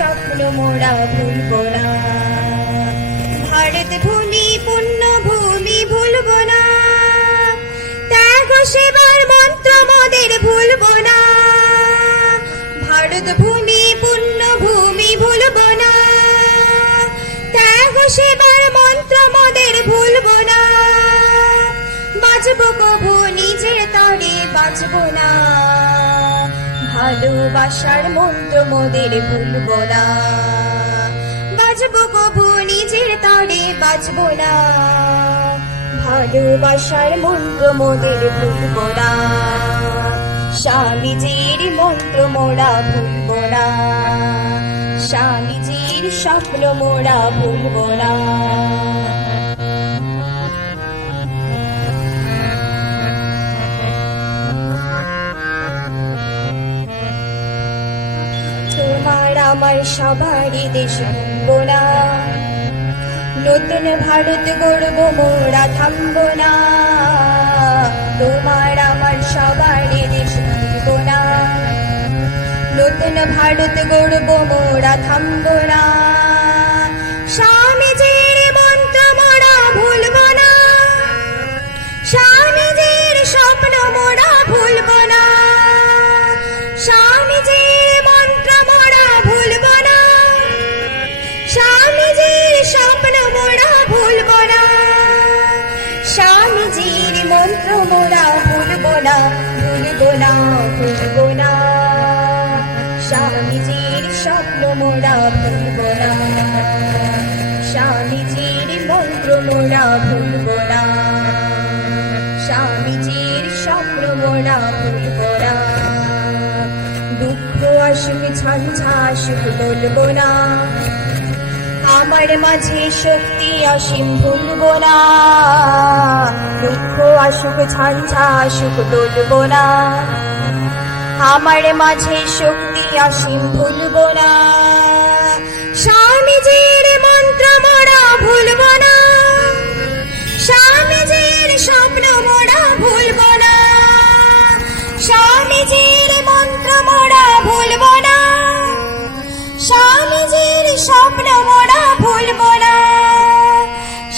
স্বপ্ন মোরা ভুলব না। ভারত ভূমি পুণ্য ভূমি ভুলব না, ত্যাগ সেবার মন্ত্র মোদের ভুলব না। ভারত ভূমি পুণ্য ভূমি ভুলব না, ত্যাগ সেবার মন্ত্র মোদের ভুলব না। বাঁচব কভু নিজের তরে বাঁচব না, ভালোবাসার মন্ত্র মোদের ভুলব না। বাঁচব কভু নিজের তরে বাঁচব না, ভালোবাসার মন্ত্র মোদের ভুলব না। স্বামীজির মন্ত্র মোরা ভুলব না, স্বামীজির স্বপ্ন মোরা ভুলব না। তোমার আমার সবারই দেশ ভুলব না, নতুন ভারত গড়ব মোরা থামব না। তোমার আমার সবারই দেশ ভুলব না, নতুন ভারত গড়ব মোরা থামব না। স্বামীজির মন্ত্র মোরা ভুলব না, স্বামীজির স্বপ্ন মোরা ভুলব না। স্বামীজির মন্ত্র মোরা ভুলব না, স্বামীজির স্বপ্ন মোরা ভুলব না। স্বামীজির মন্ত্র মোরা ভুলব না, ভুলব না, ভুলব না। স্বামীজির স্বপ্ন মোরা ভুলব না, স্বামীজির মন্ত্র মোরা ভুলব না। স্বামীজির স্বপ্ন মোরা ভুলব না। দুঃখ আসুক ঝঞ্ঝা আসুক বলব না, আমার মাঝে শক্তি অসীম ভুলব না। দুঃখ আসুক ঝঞ্ঝা আসুক বলব না, আমার মাঝে শক্তি অসীম ভুলব না। স্বামীজির মন্ত্র মোরা ভুলব না, স্বামীজির স্বপ্ন মোরা ভুলব না। স্বামীজির মন্ত্র মোরা ভুলব না, স্বামীজির স্বপ্ন মোরা ভুলব না।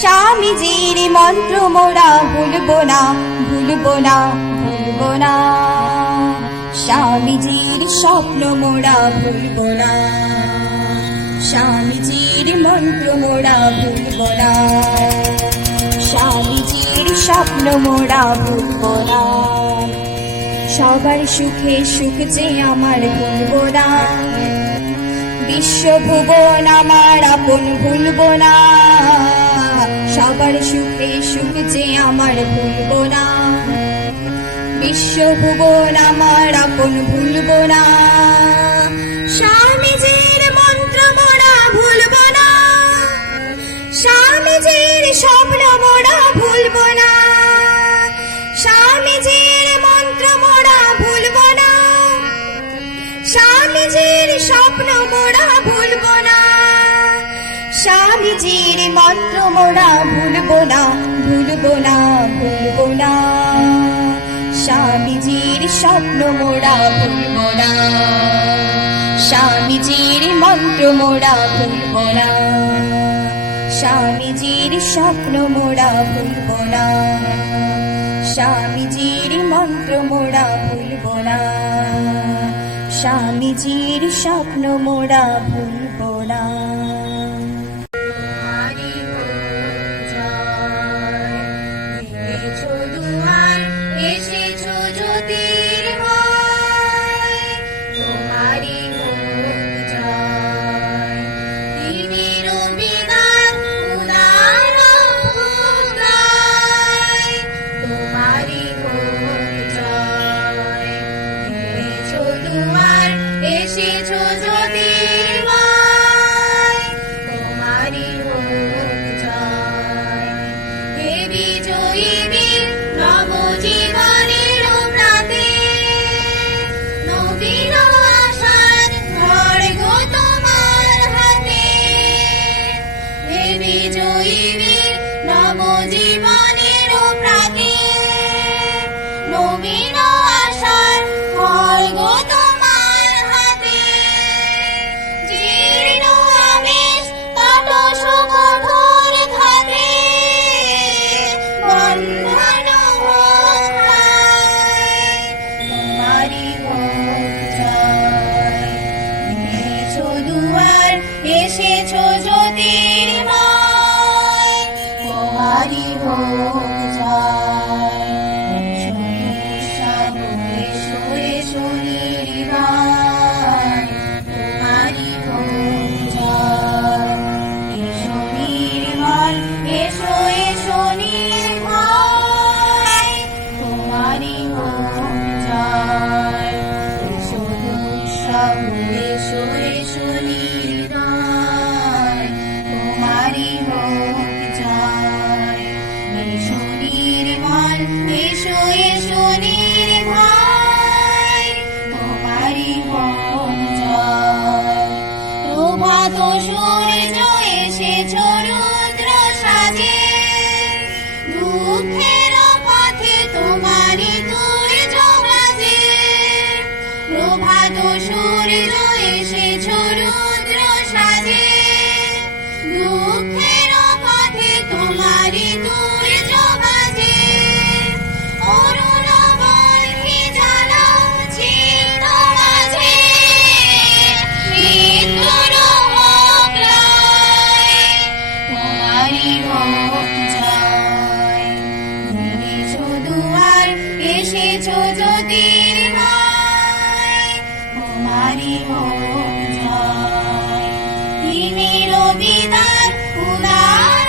স্বামীজির মন্ত্র মোরা ভুলব না, ভুলব না, ভুলব না। স্বামীজির স্বপ্ন মোরা ভুলব না, স্বামীজির মন্ত্র মোরা ভুলব না। স্বামীজির স্বপ্ন মোরা ভুলব না। সবার সুখে সুখ যে আমার ভুলব না, বিশ্বভুবন আমার আপন ভুলব না। সবার সুখে সুখ যে আমার ভুলব না, বিশ্বভুবন আমার আপন ভুলব না। স্বামীজির মন্ত্র মোরা ভুলব না, স্বামীজির স্বপ্ন মোরা ভুলব না। স্বামীজির মন্ত্র মোরা ভুলব না, স্বামীজির স্বপ্ন মোরা ভুলব না। স্বামীজির মন্ত্র মোরা ভুলব না, ভুলব না, ভুলব না। স্বামীজির স্বপ্ন মোরা ভুলব না, স্বামীজির মন্ত্র মোরা ভুলব না। স্বামীজির স্বপ্ন মোরা ভুলব না, স্বামীজির মন্ত্র মোরা ভুলব না। স্বামীজির স্বপ্ন মোরা ভুলব না। এসেছো জ্যোতির্ময়, তোমারই হোক জয়। এসো এসো নির্ভয়, তোমারই হোক জয়। এসো নির্মল, এসো এসো নির্ভয়, তোমারই হোক জয়। এসো দুঃসহ, এসো এসো নির্ভয়, তোমারই হোক জয়। এসো নির্মল, এসো এসো নির্ভয়, তোমারই হোক জয়। প্রভাত সূর্য এসেছো রুদ্র সাজে, দুঃখের পথে তোমারই তুর্য বাজে। প্রভাত সূর্য এসেছো রুদ্র সাজে, দুঃখের পথে তোমারই তুর্য বাজে। অরুণ বর্ণে জ্বালাও চিত্ত মাঝে, মৃত্যুর হোক লয়, তোমারই হোক জয়। ভেঙেছো দুয়ার, এসেছো জ্যোতির্ময়, তোমারই হোক জয়। দিনের বিদার উদার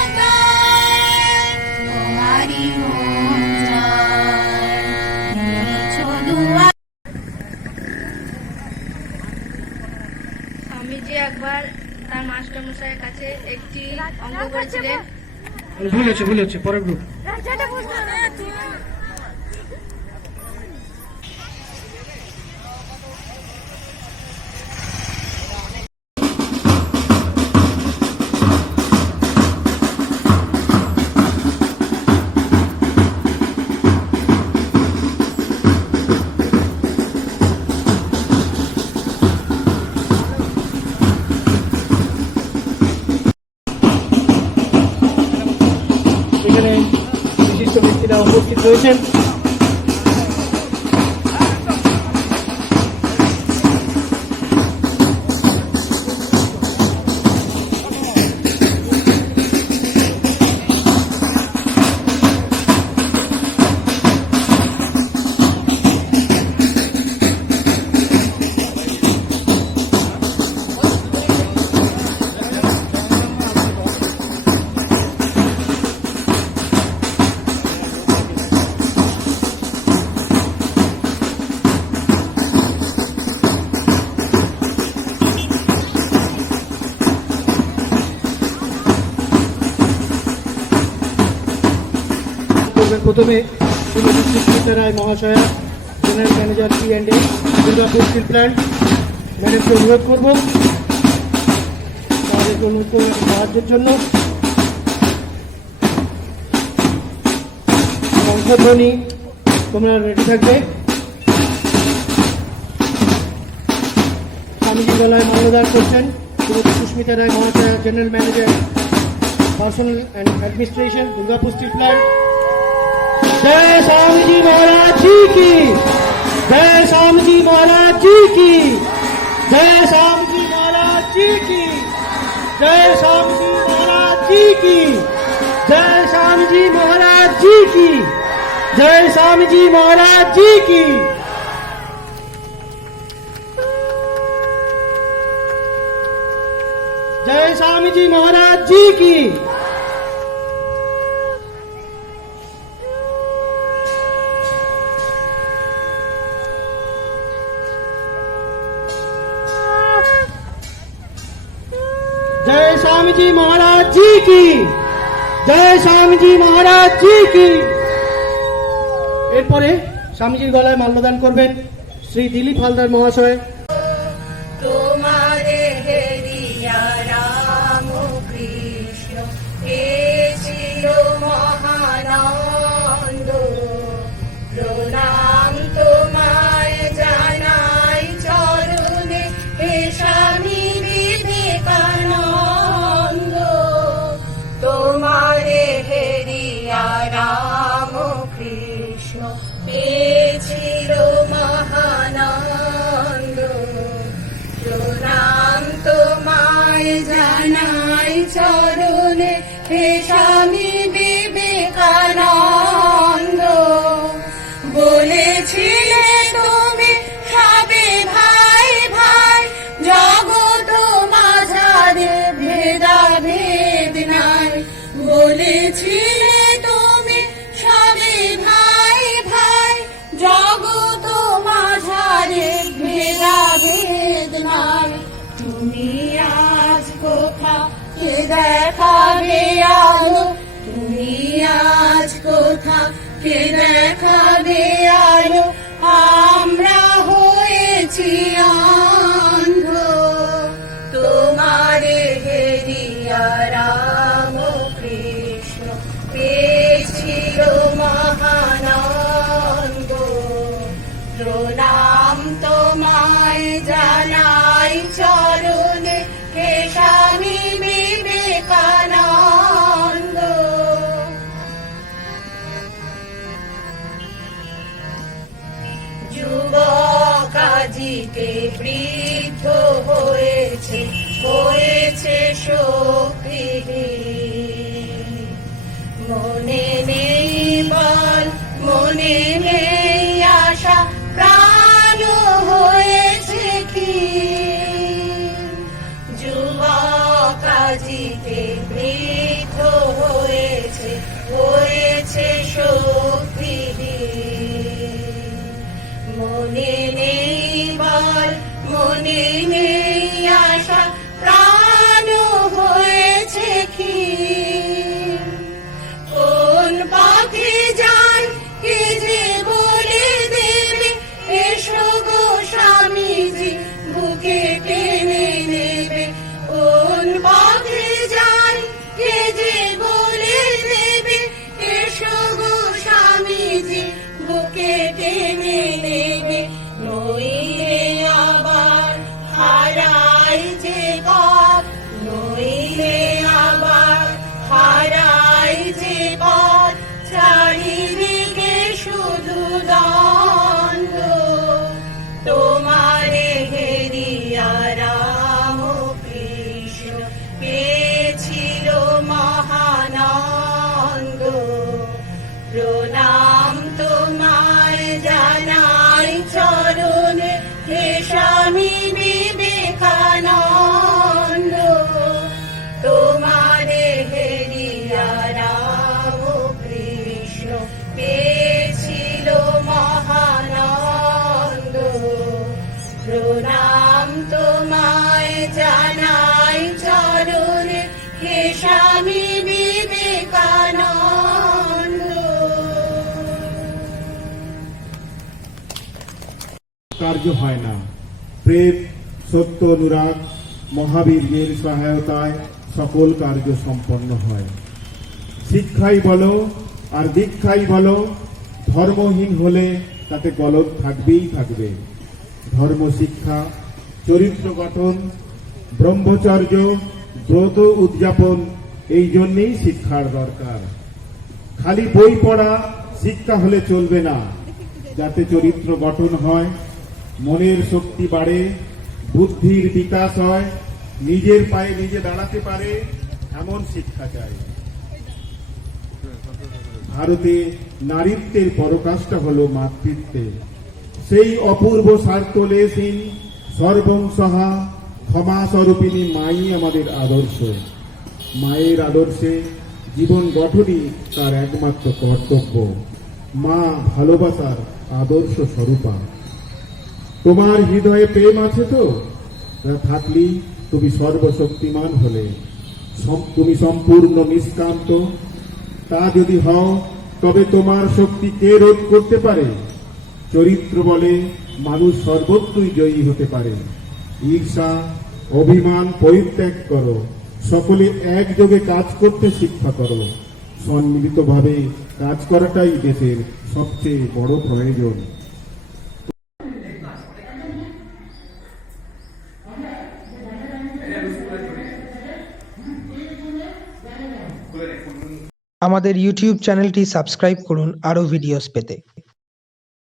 উদয়, তোমারই হোক জয়। ভেঙেছো দুয়ার। স্বামীজি একবার তার মাস্টারমশাইয়ের কাছে একটি অঙ্ক করেছিলেন। ভুল হচ্ছে পরের গ্রুপ। এখানে বিশিষ্ট ব্যক্তিরা উপস্থিত রয়েছেন। প্রথমে সুস্মিতা রায় মহাশয়া, general manager P&A, Durgapur steel plant, ম্যাডামকে অনুরোধ করবো তাদের সাহায্যের জন্য। অংশধ্বনি তোমরা রেডি থাকবে। স্বামীজি গলায় মাল্যদান করছেন শ্রীমতী সুস্মিতা রায় মহাশয়া, general manager personnel and administration, Durgapur steel plant. जय स्वामी जी महाराज जी की, जय स्वामी जी महाराज जी की, जय स्वामी जी महाराज जी की, जय स्वामी जी महाराज जी की, जय स्वामी जी महाराज जी की, जय स्वामी जी महाराज जी की। जय स्वामी जी महाराज जी की। जय स्वामी जी महाराज जी की, जय स्वामी जी महाराज जी की। এরপরে স্বামীজির গলায় মাল্যদান করবেন শ্রী দিলীপ হালদার মহাশয়। তোমারে হেরিয়া রাম কৃষ্ণ এছিল মহানন্দ, প্রণাম তোমায় জানাই চরণে হে স্বামী বিবেকানন্দ। তোমারে হেরিয়া রাম কৃষ্ণ পেয়েছিল মহানন্দ, জানাই চরণে হে স্বামী বিবেকানন্দ। বলেছিলে তুমি সবে ভাই ভাই, জগৎ মাঝারে ভেদাভেদ নাই। বলেছিলে তুমি সবে ভাই ভাই, জগৎ মাঝারে ভেদাভেদ নাই। তুমি আজ কোথাকে দেখাবে আলো, তুমি আজ কোথাকে দেখাবে আলো, আমরা হয়েছি অন্ধ। তোমারে হেরিয়া রাম কৃষ্ণ পেয়েছিল মহানন্দ। প্রণাম তোমায় জানাই চরণে হে স্বামী বিবেকানন্দ। যুবক আজিতে বৃদ্ধ হয়েছে, হয়েছে শক্তিহীন। মনে নেই বল, মনে নেই আশা, প্রাণ হয়েছে ক্ষীণ। যুবক আজিতে বৃদ্ধ হয়েছে, হয়েছে শক্তিহীন। মনে নেই বল, মনে নেই আশা, প্রাণ হয়েছে ক্ষীণ। কোন পথে যান কে যে বলে দেবে, এসো গো স্বামীজি বুকে টেনে নেবে। কোন পথে যান কে যে বলে দেবে, এসো গো স্বামীজি বুকে টেনে নেবে। নইলে আবার হারাই যে পথ, নইলে আবার হারাই যে পথ, চারিদিকে শুধু দ্বন্দ্ব। তোমারে হেরিয়া রাম কৃষ্ণ পেয়েছিল মহানন্দ। প্রণাম তোমায় জানাই চরণে হে স্বামী বিবেকানন্দ। তোমারে হেরিয়া রাম কৃষ্ণ পেয়েছিল মহানন্দ। প্রণাম তোমায় জানাই চরণে হে স্বামী বিবেকানন্দ। কার্য হয় না, প্রেম, সত্য, অনুরাগ, মহাবীর্যের সহায়তায় সকল কার্য সম্পন্ন হয়। শিক্ষাই বলো আর দীক্ষাই বলো, ধর্মহীন হলে তাতে গলদ থাকবেই থাকবে। ধর্ম শিক্ষা, চরিত্র গঠন, ব্রহ্মচর্য, ব্রত উদযাপন, এই জন্যেই শিক্ষার দরকার। খালি বই পড়া শিক্ষা হলে চলবে না, যাতে চরিত্র গঠন হয়, মনের শক্তি বাড়ে, বুদ্ধির বিকাশ হয়, নিজের পায়ে নিজে দাঁড়াতে পারে, এমন শিক্ষা চাই। ভারতে নারীত্বের পরাকাষ্ঠা হল মাতৃত্বে। সেই অপূর্ব স্বার্থলেশহীন সর্বং সহা ক্ষমা স্বরূপিণী মাই আমাদের আদর্শ। মায়ের আদর্শে জীবন গঠনই তার একমাত্র কর্তব্য। মা ভালোবাসার আদর্শ স্বরূপা। তোমার হৃদয়ে প্রেম আছে তো? থাকলেই তুমি সর্বশক্তিমান হলে। তুমি সম্পূর্ণ নিষ্কান্ত। তা যদি হও, তবে তোমার শক্তি কে রোধ করতে পারে? চরিত্র বলে মানুষ সর্বত্রই জয়ী হতে পারে। ঈর্ষা, অভিমান পরিত্যাগ করো। সকলে একযোগে কাজ করতে শিক্ষা করো। সম্মিলিতভাবে কাজ করাটাই দেশের সবচেয়ে বড় প্রয়োজন। আমাদের ইউটিউব চ্যানেলটি সাবস্ক্রাইব করুন আরও ভিডিওস পেতে।